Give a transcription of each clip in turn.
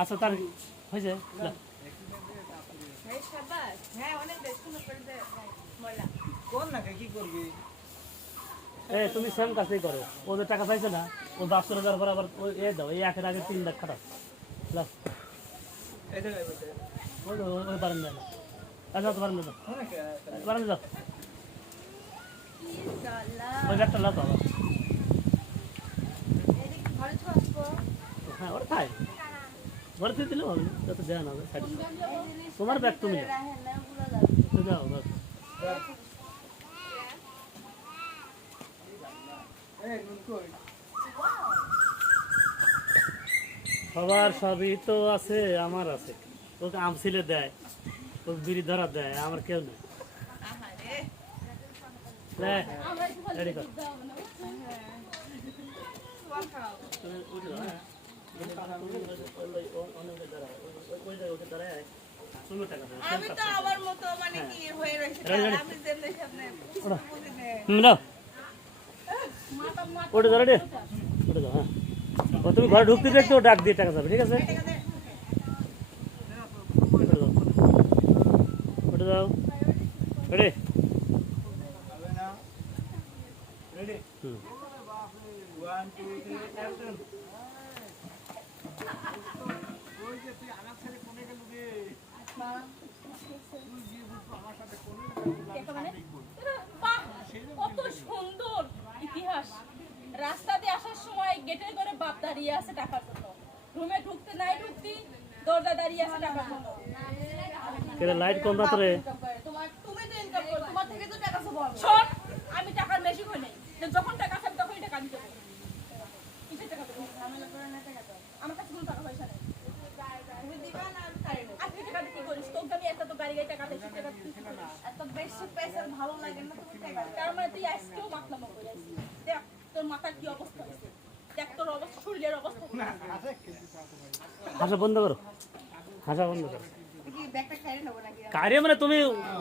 আচ্ছা তার হয়েছে তুমি সেম কাজই করো। ওদের টাকা চাইছে না, ও 500,000 পর আবার এ দাও, এই একের আগে 3 লাখ খারাপ ওই বারান্দা না। আচ্ছা তো বারান্দা বারান্দা যাও, ওই একটা লাভ বাবা। হ্যাঁ ওটা খাই ঘরে থেকে দিলেও হবে, যত দেওয়া না হবে। তোমার ব্যাগ তুমি যাও বাস। সবার সবই তো আছে, আমার আছে। ওকে আম ছিলে দেয়, ওকে বিড়ি ধরা দেয়, আমার কেউ নেই। রেডি কর আমি তো আমার মতো মানে কি হয়ে রইছে আমি যেমনে সামনে ওটা ধরে রে, ওটা দাও। হ্যাঁ তুমি ঘরে ঢুকতে দেখতে ও ডাক দিয়ে টাকা যাবে, ঠিক আছে? ওটা দাও রেডি। কত সুন্দর ইতিহাস। রাস্তা দিয়ে আসার সময় গেটের ঘরে বাপ দাঁড়িয়ে আছে টাকার জন্য, রুমে ঢুকতে নাই ঢুকতি দরজা দাঁড়িয়ে আছে টাকার জন্য। লাইট কম রাত রে, তুমি তো ইনকাম করো, তোমার থেকে তো টাকা সব হবে। শোন, আমি টাকার বেশি কই নাই, যখন টাকা চাই তখনই টাকা দিতে হবে। কিসের টাকা দেবো? ঝামেলা করে না টাকা দাও। আমার কাছে কোনো টাকা পয়সা নেই। তুমি দিবা না আমি পারি না। আজকে টাকা দিয়ে কি করিস? তোকে আমি এত তো গাড়ি গাড়ি টাকা বেশি টাকা দিতে পারি। এত বেশি পয়সা ভালো লাগে না তুমি টাকা। তার মানে তুই আজকেও মাতলামো করে আসছিস। দেখ তোর মাথার কি অবস্থা হয়েছে, দেখ তোর অবস্থা, শরীরের অবস্থা। হাসা বন্ধ করো, হাসা বন্ধ করো। কারে মানে তুমি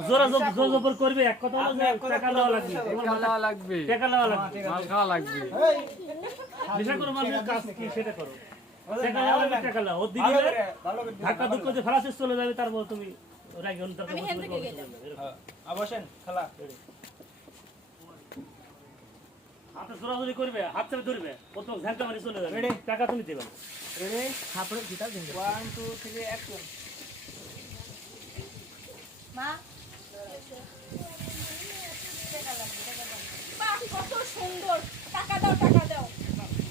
জোরা জবর করবে, এক কথা হলো যে টাকা দেওয়া লাগবে, টাকা লাগবে, টাকা দেওয়া লাগবে, মাল খাওয়া লাগবে। বিষয় করো মানুষের কাজ কি সেটা করো। টাকা দেওয়া লাগবে, টাকা দাও। ও দিবে ধাক্কা দুঃখ যে ফেলাসিস চলে যাবে, তারপর তুমি রাগে অন্তর আমি হেন থেকে গেলাম। অবশ্যই খেলা হাতে জোরাজোরি করবে, হাত চাপে ধরবে, ও তো ঝাঁকা মারি চলে যাবে। টাকা তুমি দেবে না। রেডি হাফড়ে জিতা দেন 1 2 3 অ্যাকশন মা বাহ কত সুন্দর, টাকা দাও টাকা দাও।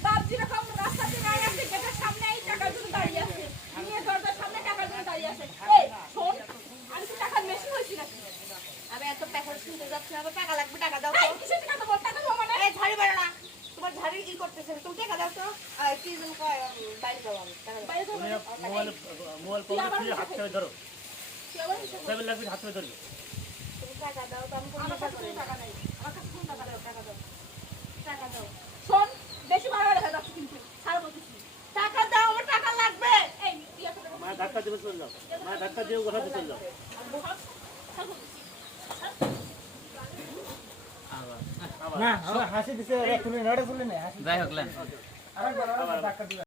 বাপ যেরকম রাস্তাতে দাঁড়িয়ে আছে, গেটের সামনে এই টাকার জন্য দাঁড়িয়ে আছে, নিয়ে দরজার সামনে টাকার জন্য দাঁড়িয়ে আছে। এই শোন, আমি তো টাকা বেশি হয়েছি নাকি? আমি এত টাকা শুনতে যাচ্ছি আমার টাকা লাগবে টাকা দাও এই কিসের টাকা দেবো? টাকা দেবো মানে এই ঝাড়ি বেরো না তোমার ঝাড়ি কি করতেছে তুমি টাকা দাও তো কি যেন কয় বাইরে যাও আমি টাকা দাও বাইরে যাবো না। মোবাইল পকেটে হাত চাপে ধরো, তুই আবার হিসাব কর। চাপে লাগবে, হাত চাপে ধরবে। তুমি টাকা দাও তো আমি আমার কোনো কাছে কোনো টাকা নাই, আমার কাছে কোনো টাকা দাও, টাকা দাও। টাকা দাও শোন, বেশি বাড়াবাড়ি হয়ে যাচ্ছে কিন্তু, ছাড় বলতেছি। টাকা দাও আমার টাকা লাগবে এই তুই এত টাকা মায়ের ধাক্কা দেবে চলে যাও, মায়ের ধাক্কা দিয়ে কোথাও চলে যাও। ছাড় বলতেছি। না হাসি দিছে রে তুমি নড়ে চলে না হাসি যাই হোক লেন। আরেকবার ধাক্কা দিবা